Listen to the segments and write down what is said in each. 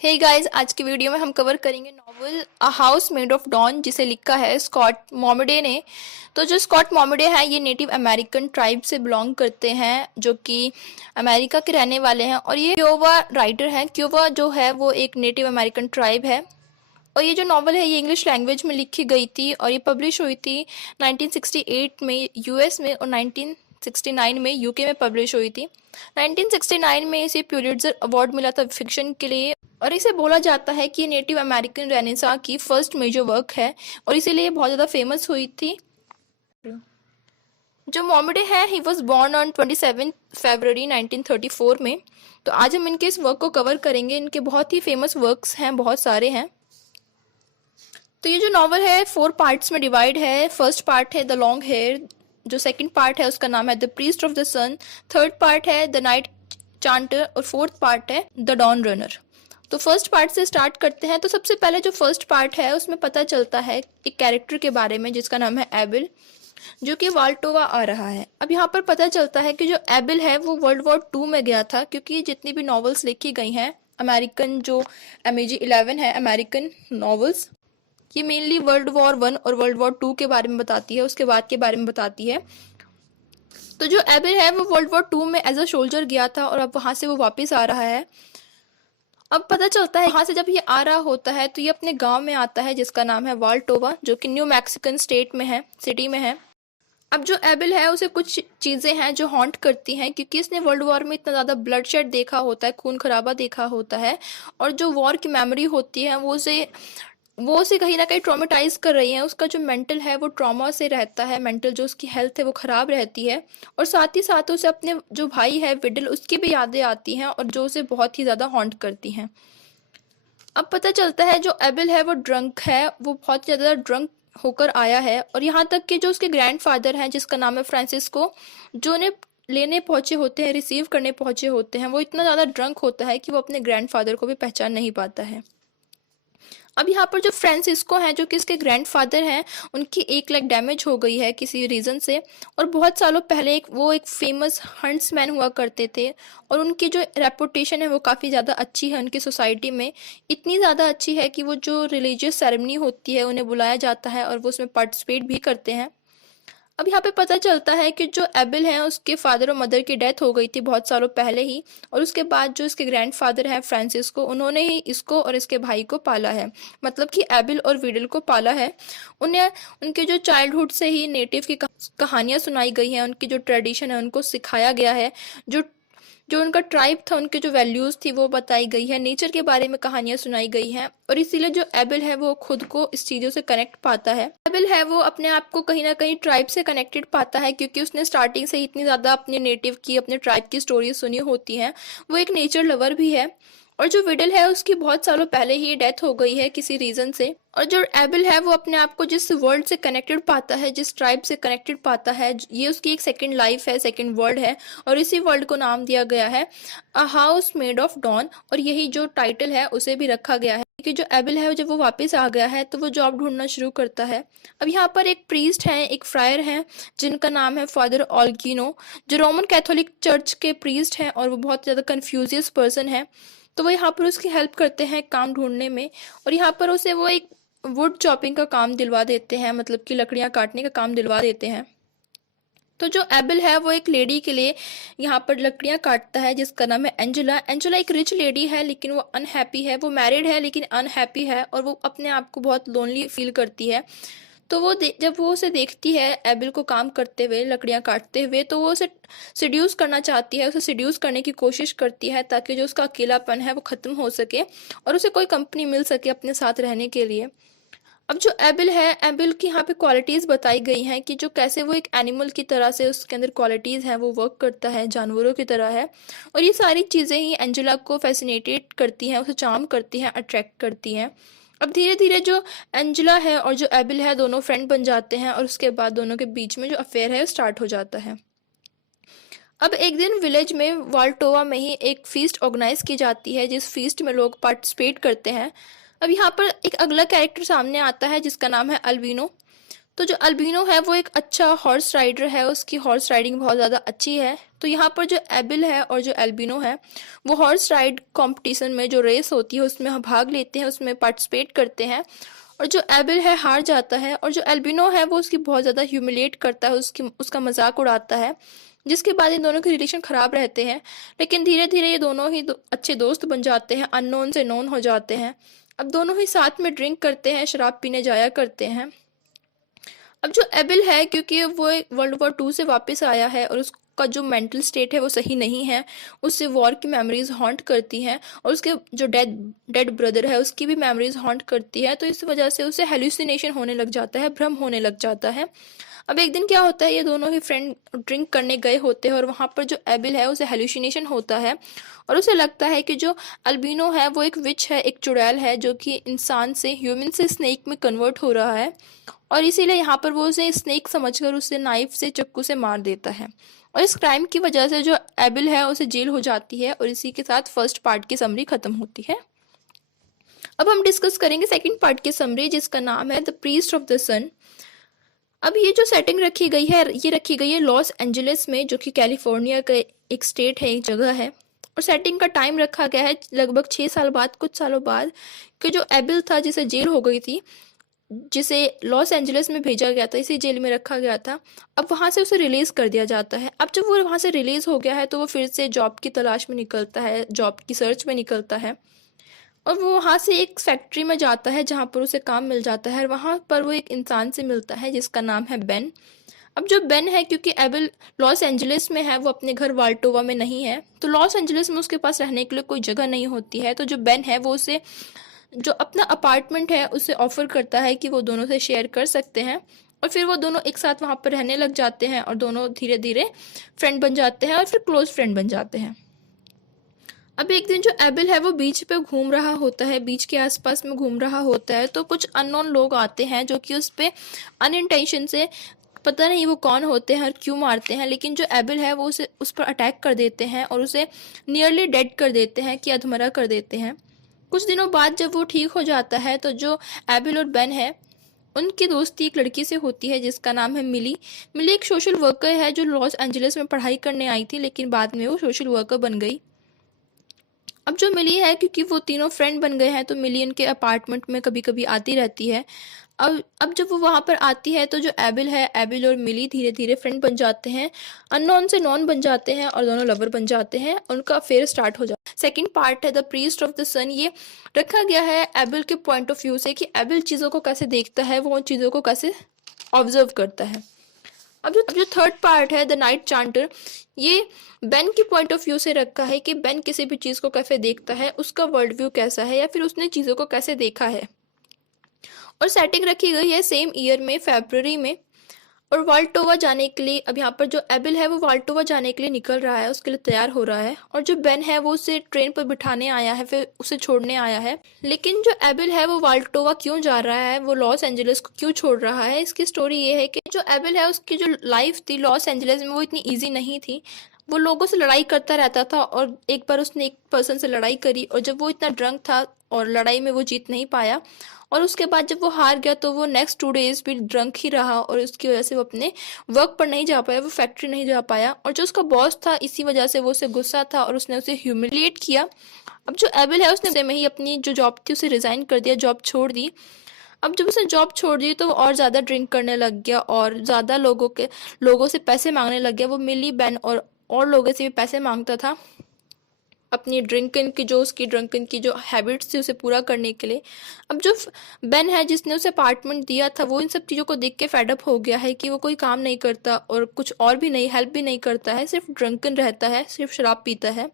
Hey guys, आज की video में हम कवर करेंगे novel a house made of dawn, जिसे लिखा है स्कॉट मॉमडे ने। तो जो स्कॉट मॉमडे हैं ये नेटिव अमेरिकन ट्राइब से बिलोंग करते हैं, जो कि अमेरिका के रहने वाले हैं। और ये क्योवा राइटर हैं। क्योवा जो है वो एक नेटिव अमेरिकन ट्राइब है। और ये जो नॉवल है ये इंग्लिश लैंग्वेज में लिखी गई थी और ये पब्लिश हुई थी 1968 में यूएस में और 1969 में यूके में पब्लिश हुई थी। 1969 में इसे प्यूलिट्जर अवार्ड मिला था फिक्शन के लिए। और इसे बोला जाता है कि ये नेटिव अमेरिकन रेनेसा की फर्स्ट मेजर वर्क है और इसीलिए बहुत ज़्यादा फेमस हुई थी। जो मॉमडे है ही वॉज बॉर्न ऑन 27 फरवरी 1934 में। तो आज हम इनके इस वर्क को कवर करेंगे। इनके बहुत ही फेमस वर्क्स हैं, बहुत सारे हैं। तो ये जो नॉवल है 4 पार्ट्स में डिवाइड है। फर्स्ट पार्ट है द लॉन्ग हेयर, जो सेकंड पार्ट है उसका नाम है the priest of the sun, third part है द नाइट चांटर और फोर्थ पार्ट है द डॉन रनर। तो फर्स्ट पार्ट से स्टार्ट करते हैं। तो सबसे पहले जो फर्स्ट पार्ट है उसमें पता चलता है एक कैरेक्टर के बारे में जिसका नाम है एबिल, जो कि वाल्टोवा आ रहा है। अब यहाँ पर पता चलता है कि जो एबिल है वो वर्ल्ड वॉर 2 में गया था, क्योंकि जितनी भी नॉवेल्स लिखी गई हैं अमेरिकन, जो MAG-11 है अमेरिकन नॉवेल्स, ये मेनली वर्ल्ड वॉर 1 और वर्ल्ड वॉर 2 के बारे में बताती है, उसके बाद के बारे में बताती है। तो जो एबिल है वो वर्ल्ड वॉर 2 में एज अ सोल्जर गया था और अब वहां से वो वापस आ रहा है। अब पता चलता है वहां से जब ये आ रहा होता है तो ये अपने गांव में आता है जिसका नाम है वाल्टोवा, जो कि न्यू मैक्सिकन स्टेट में है, सिटी में है। अब जो एबिल है उसे कुछ चीज़ें हैं जो हॉन्ट करती हैं, क्योंकि इसने वर्ल्ड वॉर में इतना ज़्यादा ब्लडशेड देखा होता है, खून खराबा देखा होता है। और जो वॉर की मेमोरी होती है वो उसे कहीं ना कहीं ट्रॉमेटाइज कर रही है। उसका जो मेंटल है वो ट्रॉमा से रहता है, मेंटल जो उसकी हेल्थ है वो ख़राब रहती है। और साथ ही साथ उसे अपने जो भाई है विडल, उसकी भी यादें आती हैं और जो उसे बहुत ही ज़्यादा हॉन्ट करती हैं। अब पता चलता है जो एबिल है वो ड्रंक है, वो बहुत ज़्यादा ड्रंक होकर आया है। और यहाँ तक कि जो उसके ग्रैंडफादर हैं जिसका नाम है फ्रांसिस्को, जो उन्हें लेने पहुंचे होते हैं, रिसीव करने पहुंचे होते हैं, वो इतना ज़्यादा ड्रंक होता है कि वो अपने ग्रैंडफादर को भी पहचान नहीं पाता है। अब यहाँ पर जो फ्रांसिस्को हैं, जो कि इसके ग्रैंडफादर हैं, उनकी एक लेग डैमेज हो गई है किसी रीज़न से। और बहुत सालों पहले वो एक फेमस हंट्समैन हुआ करते थे और उनकी जो रेपुटेशन है वो काफ़ी ज़्यादा अच्छी है उनकी सोसाइटी में। इतनी ज़्यादा अच्छी है कि वो जो रिलीजियस सेरेमनी होती है उन्हें बुलाया जाता है और वो उसमें पार्टिसिपेट भी करते हैं। अब यहाँ पे पता चलता है कि जो एबिल हैं उसके फादर और मदर की डेथ हो गई थी बहुत सालों पहले ही। और उसके बाद जो इसके ग्रैंडफादर हैं फ्रांसिस्को, उन्होंने ही इसको और इसके भाई को पाला है, मतलब कि एबिल और विडल को पाला है। उन्हें उनके जो चाइल्डहुड से ही नेटिव की कहानियाँ सुनाई गई हैं, उनकी जो ट्रेडिशन है उनको सिखाया गया है, जो जो उनका ट्राइब था, उनके जो वैल्यूज़ थी वो बताई गई है, नेचर के बारे में कहानियाँ सुनाई गई हैं। और इसीलिए जो एबिल है वो खुद को इस चीज़ों से कनेक्ट पाता है। एबिल है वो अपने आप को कहीं ना कहीं ट्राइब से कनेक्टेड पाता है, क्योंकि उसने स्टार्टिंग से ही इतनी ज़्यादा अपने नेटिव की, अपने ट्राइब की स्टोरी सुनी होती हैं। वो एक नेचर लवर भी है। और जो विडल है उसकी बहुत सालों पहले ही डेथ हो गई है किसी रीज़न से। और जो एबिल है वो अपने आप को जिस वर्ल्ड से कनेक्टेड पाता है, जिस ट्राइब से कनेक्टेड पाता है, ये उसकी एक सेकंड लाइफ है, सेकंड वर्ल्ड है। और इसी वर्ल्ड को नाम दिया गया है a house made of dawn, और यही जो टाइटल है उसे भी रखा गया है। कि जो एबिल है जब वो वापस आ गया है तो वो जॉब ढूंढना शुरू करता है। अब यहाँ पर एक प्रीस्ट हैं, एक फ्रायर हैं, जिनका नाम है फादर ऑल्गिनो, जो रोमन कैथोलिक चर्च के प्रीस्ट हैं और वो बहुत ज़्यादा कन्फ्यूजियस पर्सन है। तो वो यहाँ पर उसकी हेल्प करते हैं काम ढूंढने में। और यहाँ पर उसे वो एक वुड चॉपिंग का काम दिलवा देते हैं, मतलब कि लकड़ियाँ काटने का काम दिलवा देते हैं। तो जो एबिल है वो एक लेडी के लिए यहाँ पर लकड़ियाँ काटता है जिसका नाम है एंजेला। एंजेला एक रिच लेडी है लेकिन वो अनहैप्पी है, वो मैरिड है लेकिन अनहैप्पी है और वो अपने आप को बहुत लोनली फील करती है। तो जब वो उसे देखती है एबिल को काम करते हुए, लकड़ियाँ काटते हुए, तो वो उसे सिड्यूस करना चाहती है, उसे सिड्यूस करने की कोशिश करती है ताकि जो उसका अकेलापन है वो ख़त्म हो सके और उसे कोई कंपनी मिल सके अपने साथ रहने के लिए। अब जो एबिल है, एबिल की यहाँ पे क्वालिटीज़ बताई गई हैं कि जो कैसे वो एक एनिमल की तरह से उसके अंदर क्वालिटीज़ हैं, वो वर्क करता है, जानवरों की तरह है। और ये सारी चीज़ें ही एंजेला को फैसिनेटेड करती हैं, उसे चार्म करती हैं, अट्रैक्ट करती हैं। अब धीरे धीरे जो एंजेला है और जो एबिल है दोनों फ्रेंड बन जाते हैं और उसके बाद दोनों के बीच में जो अफेयर है स्टार्ट हो जाता है। अब एक दिन विलेज में वाल्टोवा में ही एक फीस्ट ऑर्गेनाइज की जाती है, जिस फीस्ट में लोग पार्टिसिपेट करते हैं। अब यहाँ पर एक अगला कैरेक्टर सामने आता है जिसका नाम है अल्बिनो। तो जो अल्बिनो है वो एक अच्छा हॉर्स राइडर है, उसकी हॉर्स राइडिंग बहुत ज़्यादा अच्छी है, तो यहाँ पर जो एबिल है और जो एल्बिनो है वो हॉर्स राइड कंपटीशन में जो रेस होती है उसमें भाग लेते हैं, उसमें पार्टिसिपेट करते हैं। और जो एबिल है हार जाता है और जो एल्बिनो है वो उसकी बहुत ज़्यादा ह्यूमिलेट करता है, उसका मजाक उड़ाता है, जिसके बाद इन दोनों के रिलेशन ख़राब रहते हैं। लेकिन धीरे धीरे ये दोनों ही अच्छे दोस्त बन जाते हैं, अननोन से नोन हो जाते हैं। अब दोनों ही साथ में ड्रिंक करते हैं, शराब पीने जाया करते हैं। अब जो एबिल है, क्योंकि वो वर्ल्ड वॉर 2 से वापस आया है और उसका जो मेंटल स्टेट है वो सही नहीं है, उससे वॉर की मेमोरीज हॉन्ट करती हैं और उसके जो डेड डेड ब्रदर है उसकी भी मेमोरीज हॉन्ट करती है। तो इस वजह से उसे हेलुसिनेशन होने लग जाता है, भ्रम होने लग जाता है। अब एक दिन क्या होता है, ये दोनों ही फ्रेंड ड्रिंक करने गए होते हैं और वहाँ पर जो एबिल है उसे हेलुसिनेशन होता है और उसे लगता है कि जो अल्बिनो है वो एक विच है, एक चुड़ैल है जो कि इंसान से, ह्यूमन से स्नेक में कन्वर्ट हो रहा है। और इसीलिए यहाँ पर वो उसे स्नेक समझकर उसे नाइफ से, चाकू से मार देता है। और इस क्राइम की वजह से जो एबिल है उसे जेल हो जाती है और इसी के साथ फर्स्ट पार्ट की समरी खत्म होती है। अब हम डिस्कस करेंगे सेकंड पार्ट की समरी, जिसका नाम है द प्रीस्ट ऑफ द सन। अब ये जो सेटिंग रखी गई है, ये रखी गई है लॉस एंजलिस में, जो कि कैलिफोर्निया का एक स्टेट है, एक जगह है। और सेटिंग का टाइम रखा गया है लगभग 6 साल बाद, कुछ सालों बाद, कि जो एबिल था जिसे जेल हो गई थी, जिसे लॉस एंजलिस में भेजा गया था, इसी जेल में रखा गया था, अब वहाँ से उसे रिलीज़ कर दिया जाता है। अब जब वो वहाँ से रिलीज़ हो गया है तो वो फिर से जॉब की तलाश में निकलता है, जॉब की सर्च में निकलता है और वो वहाँ से एक फैक्ट्री में जाता है जहाँ पर उसे काम मिल जाता है और वहाँ पर वो एक इंसान से मिलता है जिसका नाम है बेन। अब जो बेन है, क्योंकि एबिल लॉस एंजलिस में है, वो अपने घर वाल्टोवा में नहीं है, तो लॉस एंजलिस में उसके पास रहने के लिए कोई जगह नहीं होती है। तो जो बेन है वो उसे जो अपना अपार्टमेंट है उसे ऑफर करता है कि वो दोनों से शेयर कर सकते हैं और फिर वो दोनों एक साथ वहाँ पर रहने लग जाते हैं और दोनों धीरे धीरे फ्रेंड बन जाते हैं और फिर क्लोज फ्रेंड बन जाते हैं। अब एक दिन जो एबिल है वो बीच पे घूम रहा होता है, बीच के आसपास में घूम रहा होता है, तो कुछ अननोन लोग आते हैं जो कि उस पर अनइंटेंशन से, पता नहीं वो कौन होते हैं और क्यों मारते हैं, लेकिन जो एबिल है वो उस पर अटैक कर देते हैं और उसे नियरली डेड कर देते हैं, कि अधमरा कर देते हैं। कुछ दिनों बाद जब वो ठीक हो जाता है तो जो एबिल और बेन है उनकी दोस्ती एक लड़की से होती है जिसका नाम है मिली। मिली एक सोशल वर्कर है जो लॉस एंजलिस में पढ़ाई करने आई थी, लेकिन बाद में वो सोशल वर्कर बन गई। अब जो मिली है, क्योंकि वो तीनों फ्रेंड बन गए हैं, तो मिली उनके अपार्टमेंट में कभी कभी आती रहती है। अब जब वो वहाँ पर आती है तो जो एबिल है, एबिल और मिली धीरे धीरे फ्रेंड बन जाते हैं, अननोन से नॉन बन जाते हैं और दोनों लवर बन जाते हैं, उनका अफेयर स्टार्ट हो जाता है। सेकंड पार्ट है द प्रीस्ट ऑफ द सन। ये रखा गया है एबिल के पॉइंट ऑफ व्यू से, कि एबिल चीज़ों को कैसे देखता है, वो उन चीज़ों को कैसे ऑब्जर्व करता है। अब जो थर्ड पार्ट है द नाइट चांटर, ये बेन की पॉइंट ऑफ व्यू से रखा है कि बेन किसी भी चीज़ को कैसे देखता है, उसका वर्ल्ड व्यू कैसा है, या फिर उसने चीज़ों को कैसे देखा है। और सेटिंग रखी गई है सेम ईयर में, फरवरी में, और वाल्टोवा जाने के लिए, अब यहाँ पर जो एबिल है वो वाल्टोवा जाने के लिए निकल रहा है, उसके लिए तैयार हो रहा है, और जो बेन है वो उसे ट्रेन पर बिठाने आया है, फिर उसे छोड़ने आया है। लेकिन जो एबिल है वो वाल्टोवा क्यों जा रहा है, वो लॉस एंजलिस को क्यों छोड़ रहा है, इसकी स्टोरी ये है कि जो एबिल है उसकी जो लाइफ थी लॉस एंजलिस में वो इतनी ईजी नहीं थी। वो लोगों से लड़ाई करता रहता था और एक बार उसने एक पर्सन से लड़ाई करी और जब वो इतना ड्रंक था और लड़ाई में वो जीत नहीं पाया, और उसके बाद जब वो हार गया तो वो नेक्स्ट 2 डेज भी ड्रंक ही रहा और उसकी वजह से वो अपने वर्क पर नहीं जा पाया, वो फैक्ट्री नहीं जा पाया। और जो उसका बॉस था इसी वजह से वो उसे गुस्सा था और उसने उसे ह्यूमिलिएट किया। अब जो एबिल है उसने में ही अपनी जो जॉब थी उसे रिज़ाइन कर दिया, जॉब छोड़ दी। अब जब उसने जॉब छोड़ दी तो वो और ज़्यादा ड्रिंक करने लग गया और ज़्यादा लोगों से पैसे मांगने लग गया। वो मिली, बेन और लोगों से भी पैसे मांगता था अपनी उसकी ड्रंकन की जो हैबिट्स थी उसे पूरा करने के लिए। अब जो बेन है जिसने उसे अपार्टमेंट दिया था, वो इन सब चीज़ों को देख के फेडअप हो गया है कि वो कोई काम नहीं करता और कुछ और भी नहीं, हेल्प भी नहीं करता है, सिर्फ ड्रंकन रहता है, सिर्फ शराब पीता है।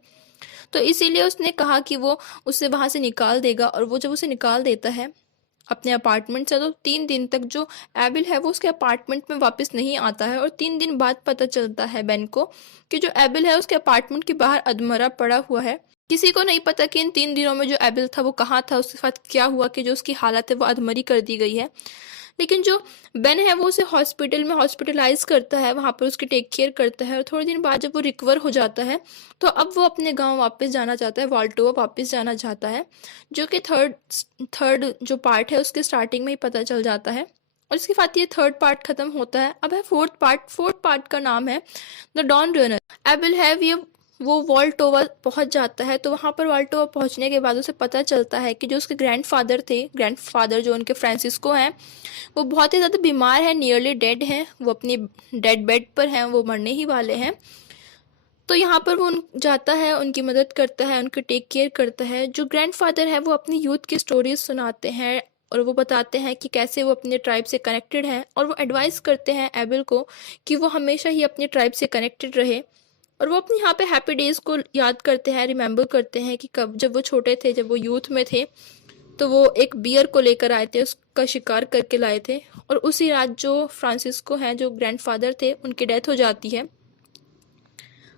तो इसीलिए उसने कहा कि वो उसे वहाँ से निकाल देगा, और वो जब उसे निकाल देता है अपने अपार्टमेंट से, तो 3 दिन तक जो एबिल है वो उसके अपार्टमेंट में वापस नहीं आता है। और 3 दिन बाद पता चलता है बेन को कि जो एबिल है उसके अपार्टमेंट के बाहर अधमरा पड़ा हुआ है। किसी को नहीं पता कि इन 3 दिनों में जो एबिल था वो कहाँ था, उसके साथ क्या हुआ कि जो उसकी हालत है वो अधमरी कर दी गई है। लेकिन जो बेन है वो उसे हॉस्पिटल में हॉस्पिटलाइज करता है, वहाँ पर उसकी टेक केयर करता है, और थोड़े दिन बाद जब वो रिकवर हो जाता है तो अब वो अपने गांव वापस जाना चाहता है, वाल्टोवा वापस जाना चाहता है, जो कि थर्ड जो पार्ट है उसके स्टार्टिंग में ही पता चल जाता है। और इसके साथ ये थर्ड पार्ट खत्म होता है। अब है फोर्थ पार्ट का नाम है द डॉन रनर। एबल है वो वाल्टोवा पहुंच जाता है। तो वहां पर वाल्टोवा पहुंचने के बाद उसे पता चलता है कि जो उसके ग्रैंडफादर जो उनके फ्रांसिस्को हैं, वो बहुत ही ज़्यादा बीमार है, नियरली डेड हैं, वो अपनी डेड बेड पर हैं, वो मरने ही वाले हैं। तो यहाँ पर वो जाता है, उनकी मदद करता है, उनकी टेक केयर करता है। जो ग्रैंडफादर है वो अपनी यूथ की स्टोरीज सुनाते हैं और वो बताते हैं कि कैसे वो अपने ट्राइब से कनेक्टेड हैं, और वो एडवाइस करते हैं एबल को कि वो हमेशा ही अपने ट्राइब से कनेक्टेड रहे। और वो अपने यहाँ पे हैप्पी डेज को याद करते हैं, रिमेंबर करते हैं कि कब जब वो छोटे थे, जब वो यूथ में थे, तो वो एक बियर को लेकर आए थे, उसका शिकार करके लाए थे, और उसी रात जो फ्रांसिस्को हैं, जो ग्रैंडफादर थे, उनकी डेथ हो जाती है।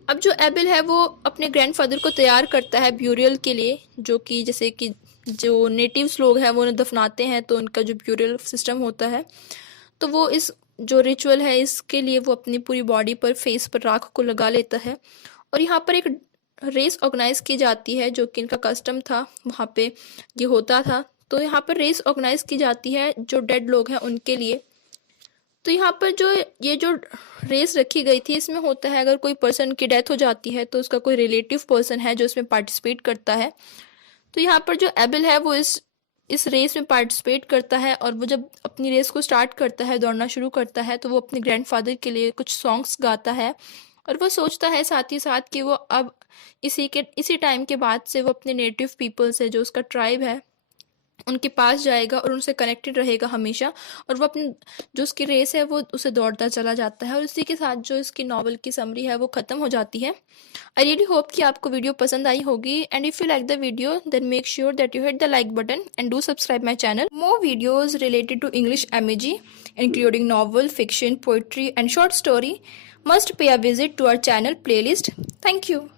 अब जो एबल है वो अपने ग्रैंडफादर को तैयार करता है ब्यूरियल के लिए, जो कि जैसे कि जो नेटिव्स लोग हैं वो उन्हें दफनाते हैं, तो उनका जो ब्यूरियल सिस्टम होता है, तो वो इस जो रिचुअल है इसके लिए वो अपनी पूरी बॉडी पर, फेस पर राख को लगा लेता है। और यहाँ पर एक रेस ऑर्गेनाइज की जाती है, जो कि इनका कस्टम था, वहाँ पे ये होता था। तो यहाँ पर रेस ऑर्गेनाइज की जाती है जो डेड लोग हैं उनके लिए। तो यहाँ पर जो रेस रखी गई थी, इसमें होता है अगर कोई पर्सन की डेथ हो जाती है तो उसका कोई रिलेटिव पर्सन है जो इसमें पार्टिसिपेट करता है। तो यहाँ पर जो एबल है वो इस रेस में पार्टिसिपेट करता है, और वो जब अपनी रेस को स्टार्ट करता है, दौड़ना शुरू करता है, तो वो अपने ग्रैंडफादर के लिए कुछ सॉन्ग्स गाता है। और वो सोचता है साथ ही साथ कि वो अब इसी टाइम के बाद से वो अपने नेटिव पीपल से, जो उसका ट्राइब है, उनके पास जाएगा और उनसे कनेक्टेड रहेगा हमेशा। और वो अपनी जो उसकी रेस है वो उसे दौड़ता चला जाता है, और इसी के साथ जो इसकी नॉवल की समरी है वो ख़त्म हो जाती है। आई रियली होप कि आपको वीडियो पसंद आई होगी, and if you like the video then make sure that you hit the like button and do subscribe my channel. More videos related to English MEG including novel, fiction, poetry and short story must pay a visit to our channel playlist. Thank you.